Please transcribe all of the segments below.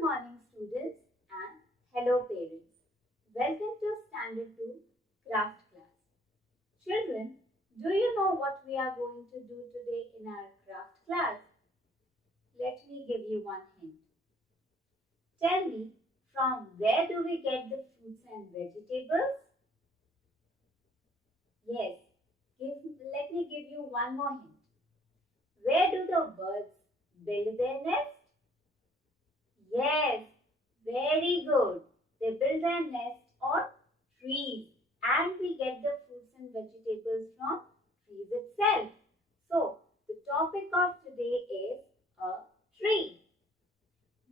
Good morning, students, and hello, parents. Welcome to Standard 2 Craft Class. Children, do you know what we are going to do today in our craft class? Let me give you one hint. Tell me, from where do we get the fruits and vegetables? Yes, let me give you one more hint. Where do the birds build their nest? Yes, very good. They build their nest on trees and we get the fruits and vegetables from trees itself. So, the topic of today is a tree.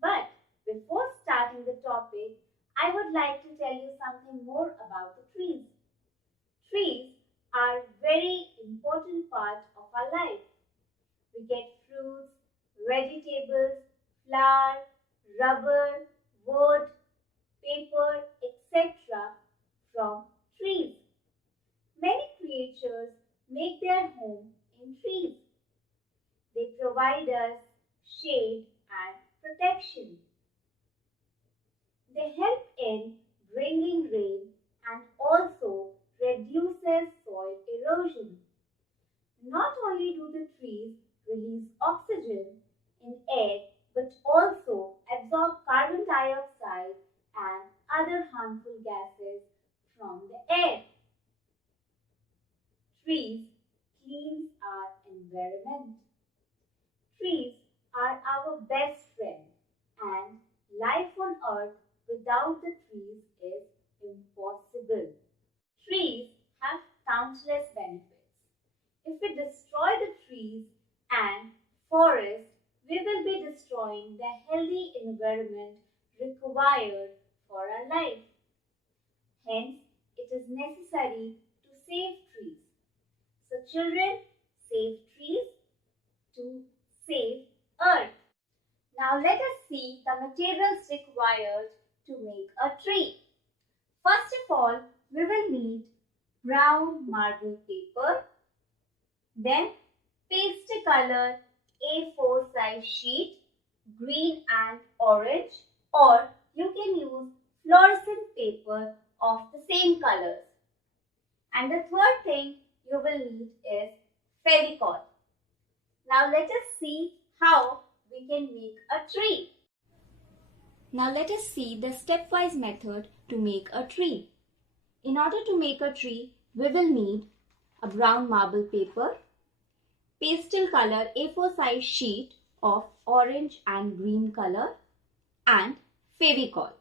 But before starting the topic, I would like to tell you something more about the trees. Trees are very important part of our life. We get fruits, vegetables, flour, rubber, wood, paper, etc. from trees. Many creatures make their home in trees. They provide us shade and protection. They help in bringing rain and also reduces soil erosion. Not only do the trees release oxygen in air but also absorb carbon dioxide and other harmful gases from the air. Trees clean our environment. Trees are our best friend and life on earth without the trees is impossible. Trees have countless benefits. If we destroy the trees and forests, we will be destroying the healthy environment required for our life. Hence, it is necessary to save trees. So children, save trees to save earth. Now let us see the materials required to make a tree. First of all, we will need brown marble paper, then pastel color A4 size sheet, green and orange, or you can use fluorescent paper of the same colors. And the third thing you will need is Fevicol. Now let us see how we can make a tree. Now let us see the stepwise method to make a tree. In order to make a tree, we will need a brown marble paper, pastel color A4 size sheet of orange and green color, and Fevicol.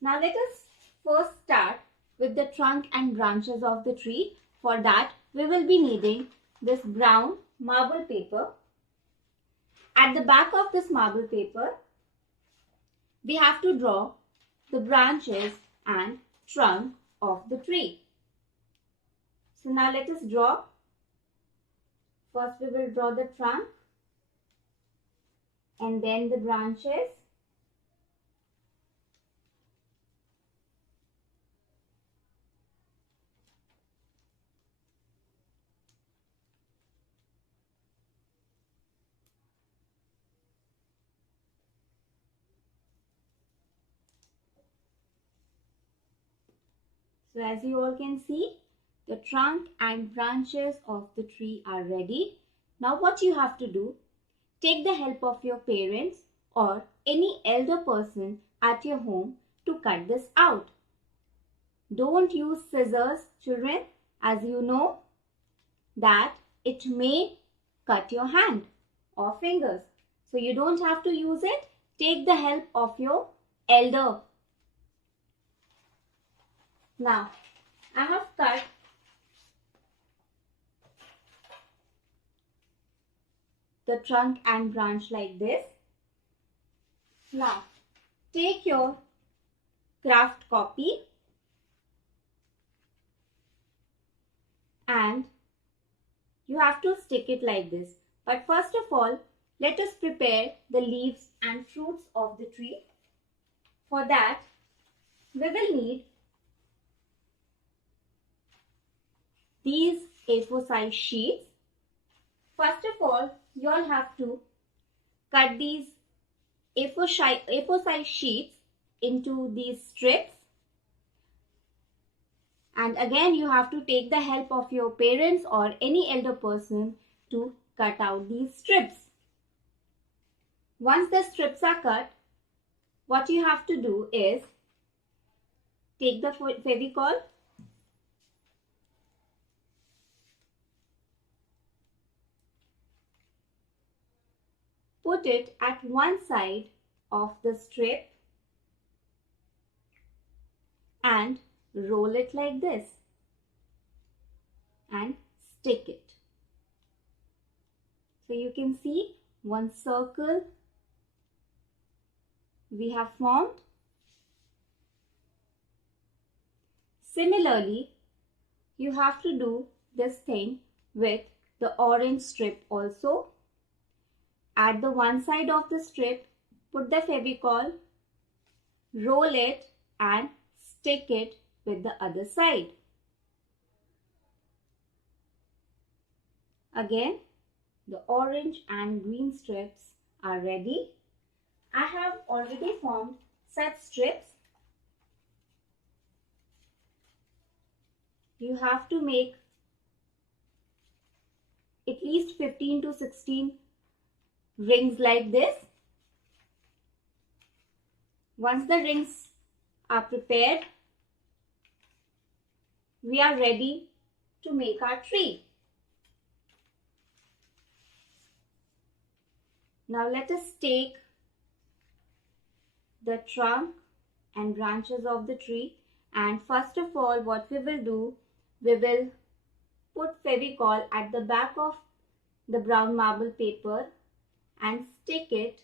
Now let us first start with the trunk and branches of the tree. For that, we will be needing this brown marble paper. At the back of this marble paper, we have to draw the branches and trunk of the tree. So now let us draw. First we will draw the trunk and then the branches. So as you all can see, the trunk and branches of the tree are ready. Now what you have to do, take the help of your parents or any elder person at your home to cut this out. Don't use scissors, children, as you know that it may cut your hand or fingers. So you don't have to use it. Take the help of your elder. Now, I have cut the trunk and branch like this. Now, take your craft copy and you have to stick it like this. But first of all, let us prepare the leaves and fruits of the tree. For that, we will need these A4 size sheets. First of all, you all have to cut these A4 size sheets into these strips. And again, you have to take the help of your parents or any elder person to cut out these strips. Once the strips are cut, what you have to do is take the Fevicol, put it at one side of the strip and roll it like this and stick it. So you can see one circle we have formed. Similarly, you have to do this thing with the orange strip also. At the one side of the strip, put the Fevicol, roll it and stick it with the other side. Again, the orange and green strips are ready. I have already formed such strips. You have to make at least 15 to 16 rings like this. Once the rings are prepared, we are ready to make our tree. Now let us take the trunk and branches of the tree, and first of all what we will do, we will put Fevicol at the back of the brown marble paper and stick it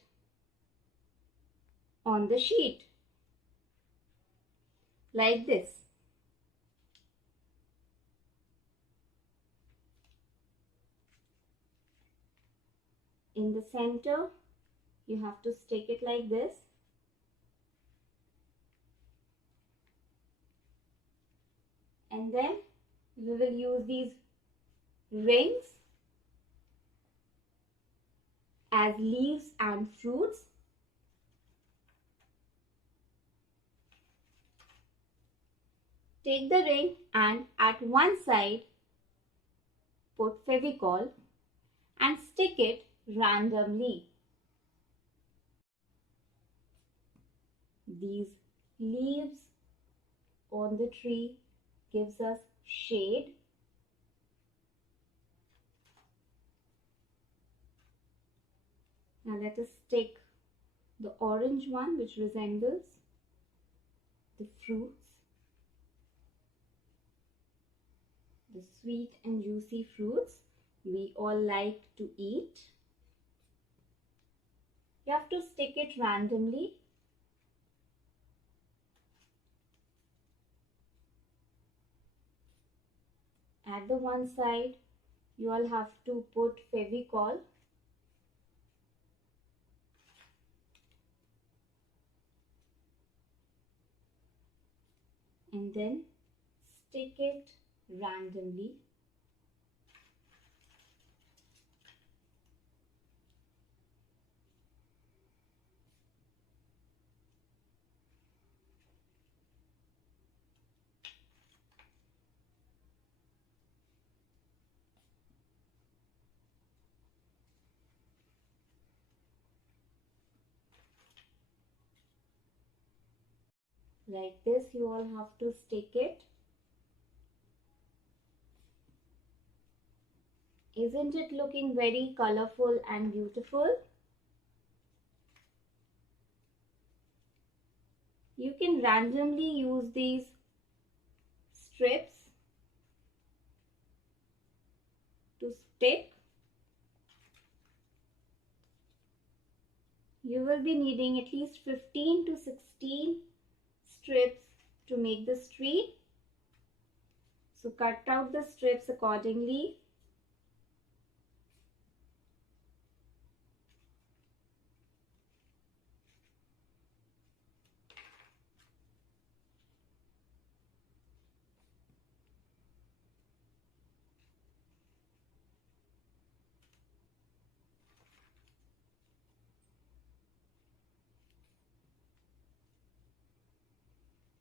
on the sheet like this. In the center, you have to stick it like this. And then we will use these rings as leaves and fruits. Take the ring and at one side put Fevicol and stick it randomly. These leaves on the tree gives us shade. Now let us take the orange one, which resembles the fruits, the sweet and juicy fruits we all like to eat. You have to stick it randomly. At the one side, you all have to put Fevicol. And then stick it randomly. Like this, you all have to stick it. Isn't it looking very colorful and beautiful? You can randomly use these strips to stick. You will be needing at least 15 to 16 strips to make this tree. So cut out the strips accordingly.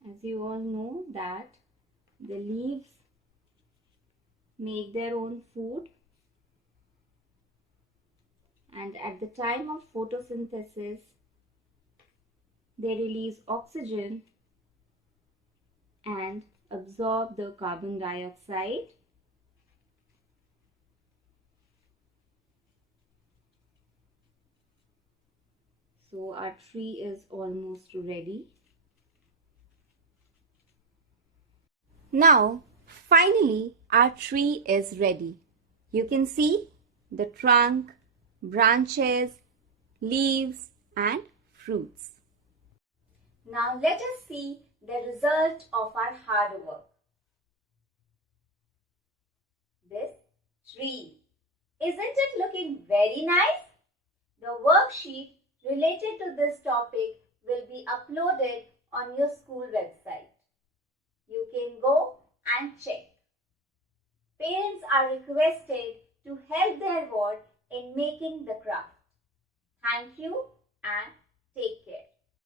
As you all know that the leaves make their own food, and at the time of photosynthesis they release oxygen and absorb the carbon dioxide. So our tree is almost ready. Now, finally, our tree is ready. You can see the trunk, branches, leaves and fruits. Now let us see the result of our hard work. This tree. Isn't it looking very nice? The worksheet related to this topic will be uploaded on your school website. You can go and check. Parents are requested to help their ward in making the craft. Thank you and take care.